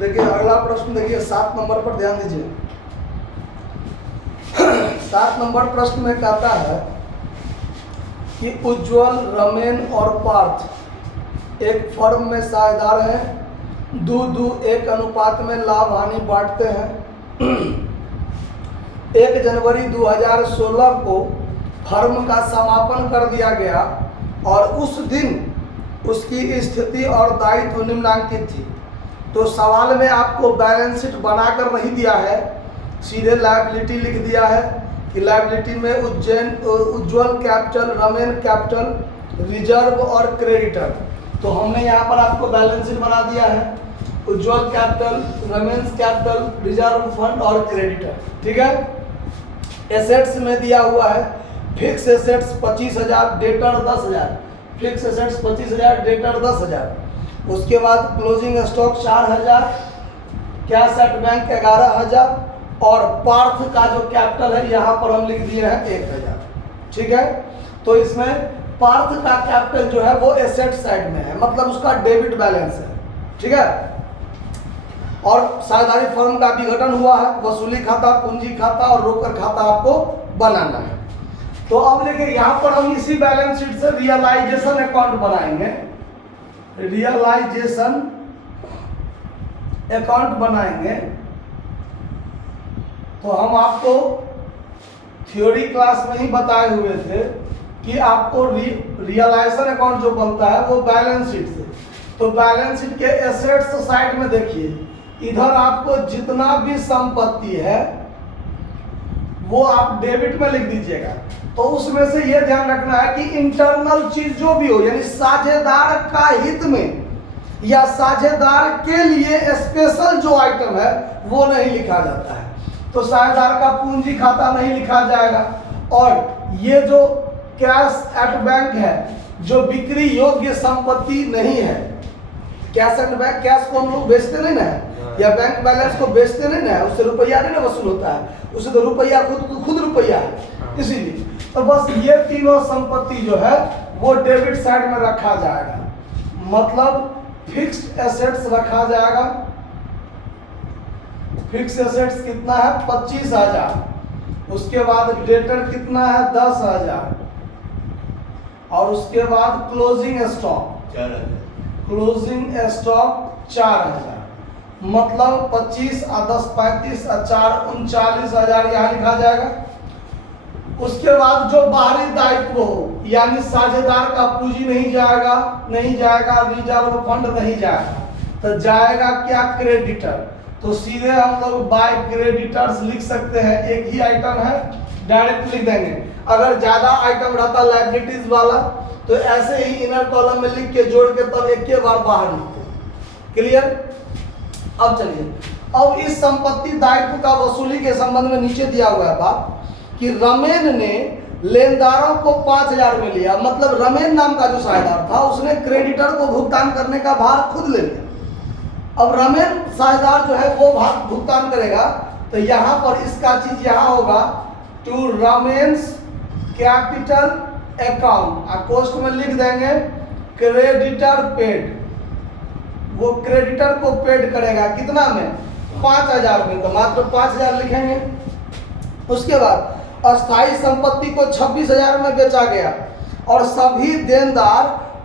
देखिए अगला प्रश्न देखिए 7 नंबर पर ध्यान दीजिए। 7 नंबर प्रश्न में कहता है कि उज्ज्वल, रमेन और पार्थ एक फर्म में साझेदार हैं, 2:1 अनुपात में लाभ हानि बांटते हैं। 1 जनवरी 2016 को फर्म का समापन कर दिया गया और उस दिन उसकी स्थिति और दायित्व निम्नांकित थी। तो सवाल में आपको बैलेंस शीट बनाकर नहीं दिया है, सीधे लायबिलिटी लिख दिया है कि लायबिलिटी में उज्ज्वल कैपिटल, रमेन कैपिटल, रिजर्व और क्रेडिटर। तो हमने यहाँ पर आपको बैलेंस शीट बना दिया है, उज्ज्वल कैपिटल, रमेन्स कैपिटल, रिजर्व फंड और क्रेडिटर। ठीक है। एसेट्स में दिया हुआ है fix assets 25,000, debtor 10,000। Fix assets 25,000, debtor 10,000। उसके बाद closing stock 4,000, cash at bank 11,000 और पार्थ का जो कैपिटल है यहाँ पर हम लिख दिए हैं 1,000। ठीक है। तो इसमें पार्थ का कैपिटल जो है वो एसेट साइड में है, मतलब उसका डेबिट बैलेंस है। ठीक है। और साझेदारी फर्म का विघटन हुआ है, वसूली खाता, पूंजी खाता और रोकड़ खाता आपको बनाना है। तो अब देखिए यहाँ पर हम इसी बैलेंस शीट से रियलाइजेशन अकाउंट बनाएंगे। रियलाइजेशन अकाउंट बनाएंगे तो हम आपको थ्योरी क्लास में ही बताए हुए थे कि आपको रियलाइजेशन अकाउंट जो बनता है वो बैलेंस शीट से। तो बैलेंस शीट के एसेट्स साइड में देखिए, इधर आपको जितना भी संपत्ति है वो आप डेबिट में लिख दीजिएगा। तो उसमें से ये ध्यान रखना है कि इंटरनल चीज जो भी हो, यानी साझेदार का हित में या साझेदार के लिए स्पेशल जो आइटम है वो नहीं लिखा जाता है। तो साझेदार का पूंजी खाता नहीं लिखा जाएगा। और ये जो कैश एट बैंक है, जो बिक्री योग्य संपत्ति नहीं है, कैश एट बैंक, कैश को हम लोग बेचते नहीं ना है, या बैंक बैलेंस को बेचते नहीं ना है, उससे रुपया नहीं ना वसूल होता है, उससे तो रुपया खुद रुपया है। इसीलिए तो बस ये तीनों संपत्ति जो है वो डेबिट साइड में रखा जाएगा, मतलब फिक्स्ड एसेट्स रखा जाएगा। फिक्स एसेट्स कितना है 25,000। उसके बाद डेटर कितना है 10,000 और उसके बाद क्लोजिंग स्टॉक 4,000, मतलब 25 और 10 35 और 4 39,000 यहाँ लिखा जाएगा। उसके बाद जो बाहरी दायित्व हो, यानी साझेदार का पूंजी नहीं जाएगा, रिजर्व फंड नहीं जाएगा, तो जाएगा क्या क्रेडिटर। तो सीधे हम लोग बाय क्रेडिटर्स लिख सकते हैं, एक ही आइटम है डायरेक्ट लिख देंगे। अगर ज्यादा आइटम रहता लायबिलिटीज वाला तो ऐसे ही इनर कॉलम में लिख के जोड़ के तब एक के बार बाहर लिखते। क्लियर। अब चलिए, अब इस संपत्ति दायित्व का वसूली के संबंध में नीचे दिया हुआ है बात कि रमेन ने लेनदारों को 5,000 में लिया, मतलब रमेन नाम का जो साझेदार था उसने क्रेडिटर को भुगतान करने का भार खुद ले लिया। अब रमेन साझेदार जो है वो भाग भुगतान करेगा, तो यहाँ पर इसका चीज यहाँ होगा टू रमेन्स कैपिटल अकाउंट, कोस्ट में लिख देंगे क्रेडिटर पेड। वो क्रेडिटर को पेड करेगा कितना में 5,000 में, तो मात्र 5,000 लिखेंगे। उसके बाद अस्थाई संपत्ति को 26,000 में बेचा गया और सभी देनदार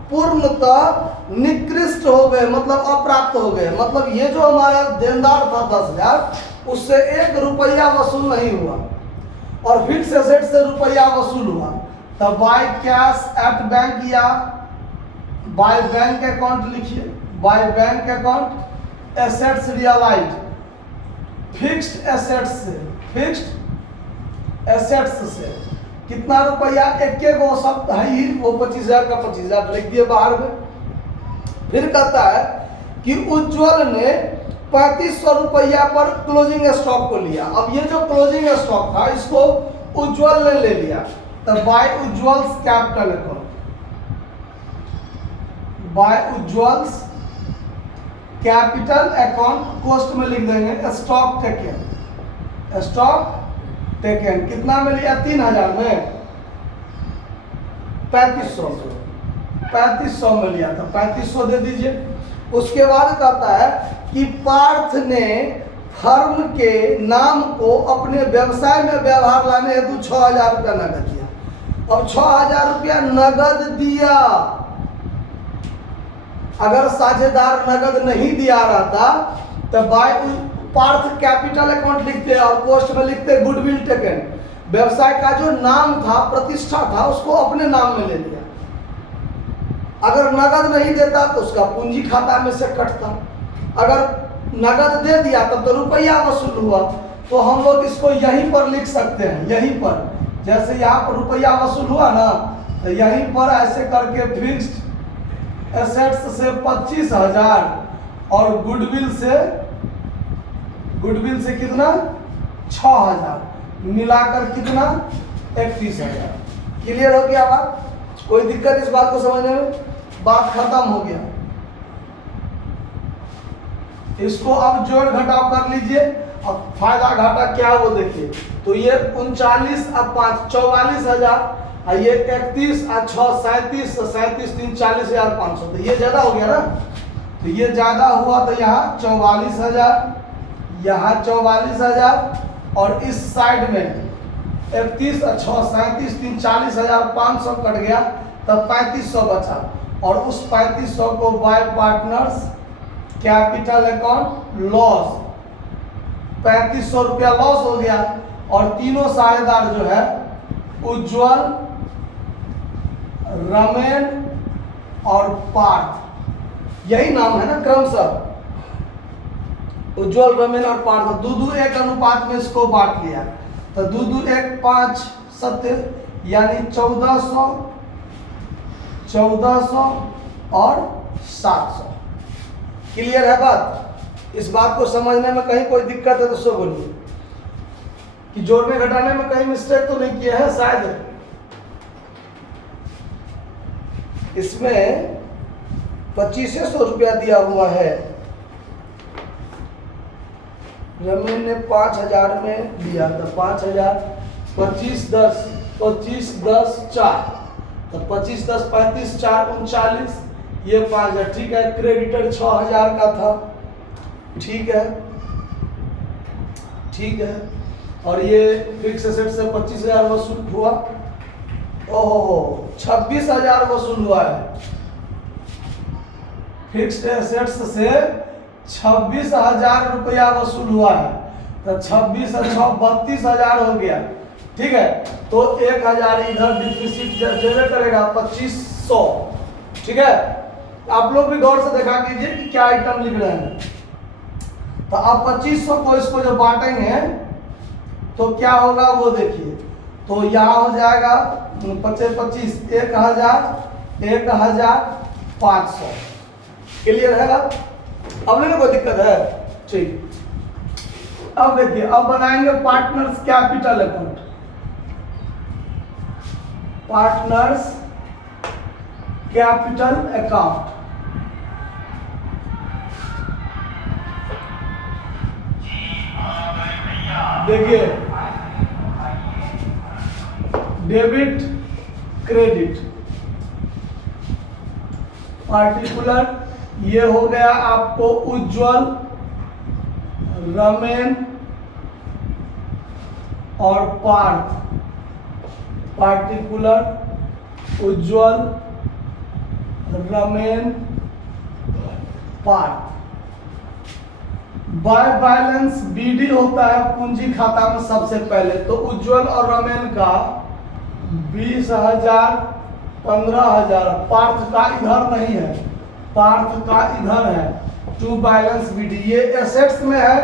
पूर्णतः निकृष्ट हो गए, मतलब अप्राप्त हो गए। मतलब ये जो हमारा देनदार था 10,000, उससे 1 रुपया वसूल नहीं हुआ और फिक्स एसेट से रुपया वसूल हुआ। तब बाय कैश एट बैंक या बाय बैंक अकाउंट लिखिए, by bank account assets realise fixed assets से कितना रुपया, एक वो सब है ही, वो 25,000 का 25,000 लिख दिए बाहर में। फिर कहता है कि उज्ज्वल ने 3,500 रुपया पर क्लोजिंग स्टॉक को लिया। अब ये जो क्लोजिंग स्टॉक था इसको उज्ज्वल ने ले लिया, तो by Ujjwal's capital account, by Ujjwal's capital account cost में लिख देंगे स्टॉक टेकन। स्टॉक टेकन कितना में लिया 3,000 में, 3,500 में लिया था, 3,500 दे दीजिए। उसके बाद कहता है कि पार्थ ने फर्म के नाम को अपने व्यवसाय में व्यवहार लाने हेतु 6,000 रुपया नगद दिया। अब 6,000 रुपया नगद दिया, अगर साझेदार नगद नहीं दिया रहता तो बाय पार्थ कैपिटल अकाउंट लिखते और पोस्ट में लिखते गुडविल टेकन। व्यवसाय का जो नाम था, प्रतिष्ठा था, उसको अपने नाम में ले लिया। अगर नगद नहीं देता तो उसका पूंजी खाता में से कटता। अगर नगद दे दिया तब तो रुपया वसूल हुआ। तो हम लोग इसको यहीं पर लिख सकते हैं, यहीं पर, जैसे यहाँ पर रुपया वसूल हुआ ना, तो यहीं पर ऐसे करके फिक्स्ड एसेट्स से 25,000 और गुडविल से कितना 6,000 मिलाकर कितना 31,000। क्लियर हो गया बात? कोई दिक्कत इस बात को समझने में? बात खत्म हो गया। इसको अब जोड़ घटाव कर लीजिए। अब फायदा घाटा क्या है वो देखिए। तो ये 39 अब 5 44,000 और ये 31 और 6 37 37 3 40,500। तो ये ज्यादा हो गया ना, तो ये ज्यादा हुआ तो यहाँ 44,000, यहाँ 44,000 और इस साइड में 31 और 6 37 3 40,500 कट गया, तब 3500 बचा। और उस 3500 को bye partners capital account loss, 3500 रुपया लॉस हो गया। और तीनों साझेदार जो है उज्जवल, रमेन और पार्थ, यही नाम है ना क्रमशः, उज्जवल, रमेन और पार्थ, 2:1 अनुपात में इसको बांट लिया। तो 2:1 5 7 यानी 1400 और 700। क्लियर है बात? इस बात को समझने में कहीं कोई दिक्कत है तो सो बोलिए कि जोड़ने घटाने में कहीं मिस्टेक तो नहीं किया है शायद। इसमें 2500 रुपया दिया हुआ है, रमेन ने 5,000 में दिया, तो 5,000 25 10 25 10 4, तो 25 10 35 4 39, ये 5,000। ठीक है, क्रेडिटर 6,000 का था, ठीक है, ठीक है। और ये फिक्स एसेट से 25,000 वसूल हुआ। ओहो, 26,000 वसूल हुआ है। फिक्स्ड एसेट्स से 26,000 रुपया वसूल हुआ है, तो 26 और 6 32,000 हो गया। ठीक है, तो 1,000 इधर डिफिसिट जेबे करेगा 2500। ठीक है, आप लोग भी गौर से देखा कीजिए कि क्या आइटम लिख रहे हैं। तो अब 2500 को इसको जो बांटेंगे तो क्या होगा वो देखिए। तो यहाँ हो जाएगा 25 25 1,000 1,500। क्लियर है बात? अब नहीं कोई दिक्कत है? ठीक। अब देखिए, अब बनाएंगे partners capital account. Partners capital account, देखिए डेबिट क्रेडिट पार्टिकुलर, ये हो गया आपको उज्जवल, रमेन और Parth. Particular Ujjwal, Ramen, Parth. By balance BD होता है पूंजी खाता में सबसे पहले। तो उज्जवल और रमेन का 20,000 15,000, पार्थ का इधर नहीं है, पार्थ का इधर है। टू बैलेंस बीडी, ये एसेट्स में है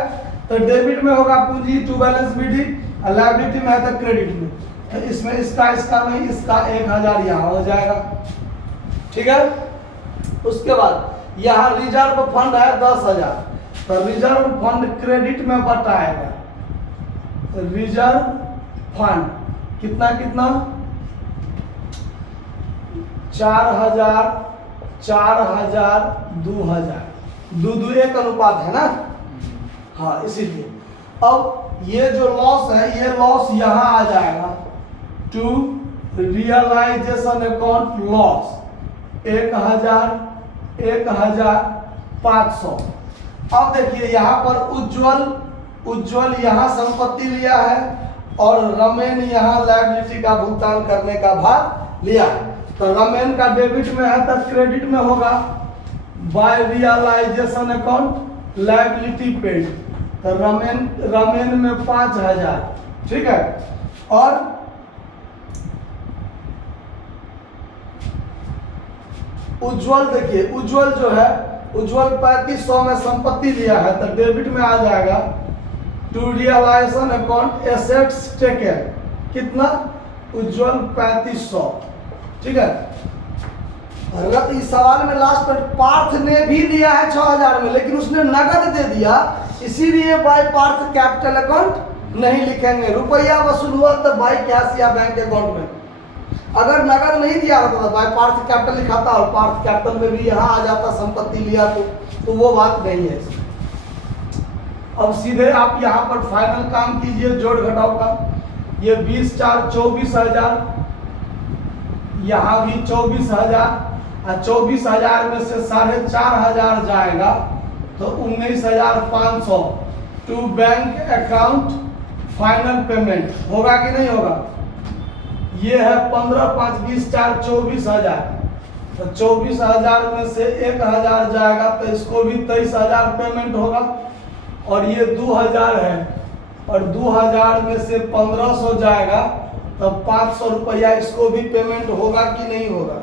तो डेबिट में होगा पूंजी टू बैलेंस बीडी, और लायबिलिटी में है तो क्रेडिट में। तो इसमें इसका नहीं, इसका 1,000 यहाँ हो जाएगा। ठीक है, उसके बाद यहाँ रिजर्व फंड है 10,000, तो रिजर्व फंड क्रेडिट में बटाएगा। रिजर्व फंड कितना 4,000 4,000 2,000, 2:1 अनुपात है ना। हाँ, इसीलिए अब ये जो लॉस है, ये लॉस यहाँ आ जाएगा टू रियलाइजेशन अकाउंट लॉस। 1,000 500। अब देखिए यहाँ पर उज्जवल यहाँ संपत्ति लिया है और रमेन यहाँ लायबिलिटी का भुगतान करने का भार लिया है। तो रमेन का डेबिट में है तो क्रेडिट में होगा by realisation account liability paid. तो रमेन में 5000, ठीक है। और उज्जवल देखिए, उज्जवल जो है, उज्जवल 3500 में संपत्ति लिया है तो डेबिट में आ जाएगा to realisation account assets taken, कितना, उज्जवल 3500, ठीक है। इस सवाल में लास्ट पर पार्थ ने भी लिया है 6000 में, लेकिन उसने नगद दे दिया, इसीलिए बाय पार्थ कैपिटल अकाउंट नहीं लिखेंगे। रुपया वसूल हुआ तो बाय कैश या बैंक अकाउंट में। अगर नगद नहीं दिया होता तो बाय पार्थ कैपिटल लिखाता और पार्थ कैपिटल में भी यहाँ आ जाता संपत्ति लिया तो वो बात नहीं है। अब सीधे आप यहाँ पर फाइनल काम कीजिए जोड़ घटाव का। ये 20 4 24,000, यहाँ भी 24,000, और 24,000 में से 4,500 जाएगा तो 19,500 to bank account final payment होगा कि नहीं होगा। ये है 15 5 20 4 24,000, तो 24,000 में से 1,000 जाएगा तो इसको भी 23,000 पेमेंट होगा। और ये 2,000 है और 2,000 में से 1,500 जाएगा तो 500 रुपया इसको भी पेमेंट होगा कि नहीं होगा।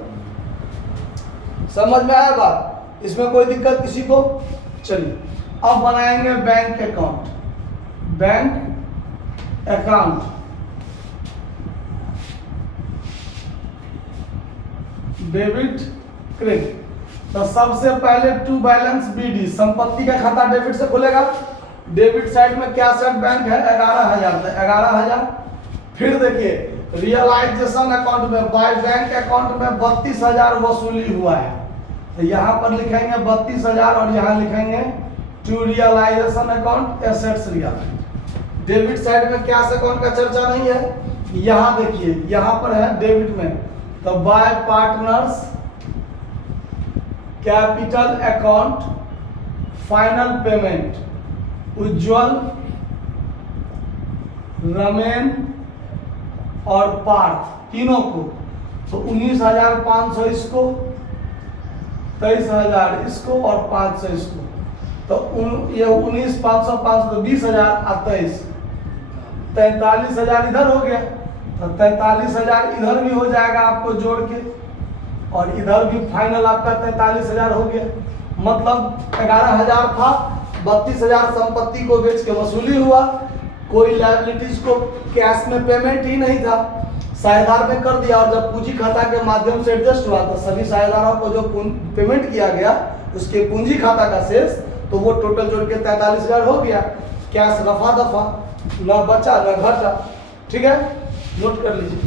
समझ में आया बात, इसमें कोई दिक्कत किसी को। चलिए अब बनाएंगे bank account. Bank account debit credit. तो सबसे पहले टू बैलेंस बीडी, संपत्ति का खाता डेबिट से खुलेगा। डेबिट साइड में क्या सेट बैंक है 11,000, 11,000। फिर देखिए रियलाइजेशन अकाउंट में बाय बैंक अकाउंट में 32,000 वसूली हुआ है, तो यहाँ पर लिखेंगे 32,000 और यहाँ लिखेंगे to realisation account assets real. Debit side में कैश अकाउंट का चर्चा नहीं है। यहाँ देखिए यहाँ पर है डेबिट में, तो by partners capital account final payment Ujjwal, Ramen और पार्थ तीनों को, तो 19,500 इसको, 23,000 इसको और 500 इसको। तो ये 19,500 500 तो 20,000 और 23 43,000 इधर हो गया, तो 43,000 इधर भी हो जाएगा आपको जोड़ के, और इधर भी फाइनल आपका 43,000 हो गया। मतलब 11,000 था, 32,000 संपत्ति को बेच के वसूली हुआ, कोई लायबिलिटीज को कैश में पेमेंट ही नहीं था, साझेदार ने कर दिया। और जब पूंजी खाता के माध्यम से एडजस्ट हुआ तो सभी साझेदारों को जो पेमेंट किया गया उसके पूंजी खाता का शेष, तो वो टोटल जोड़ के 43,000 हो गया। कैश रफा दफा, न बचा न घटा, ठीक है, नोट कर लीजिए।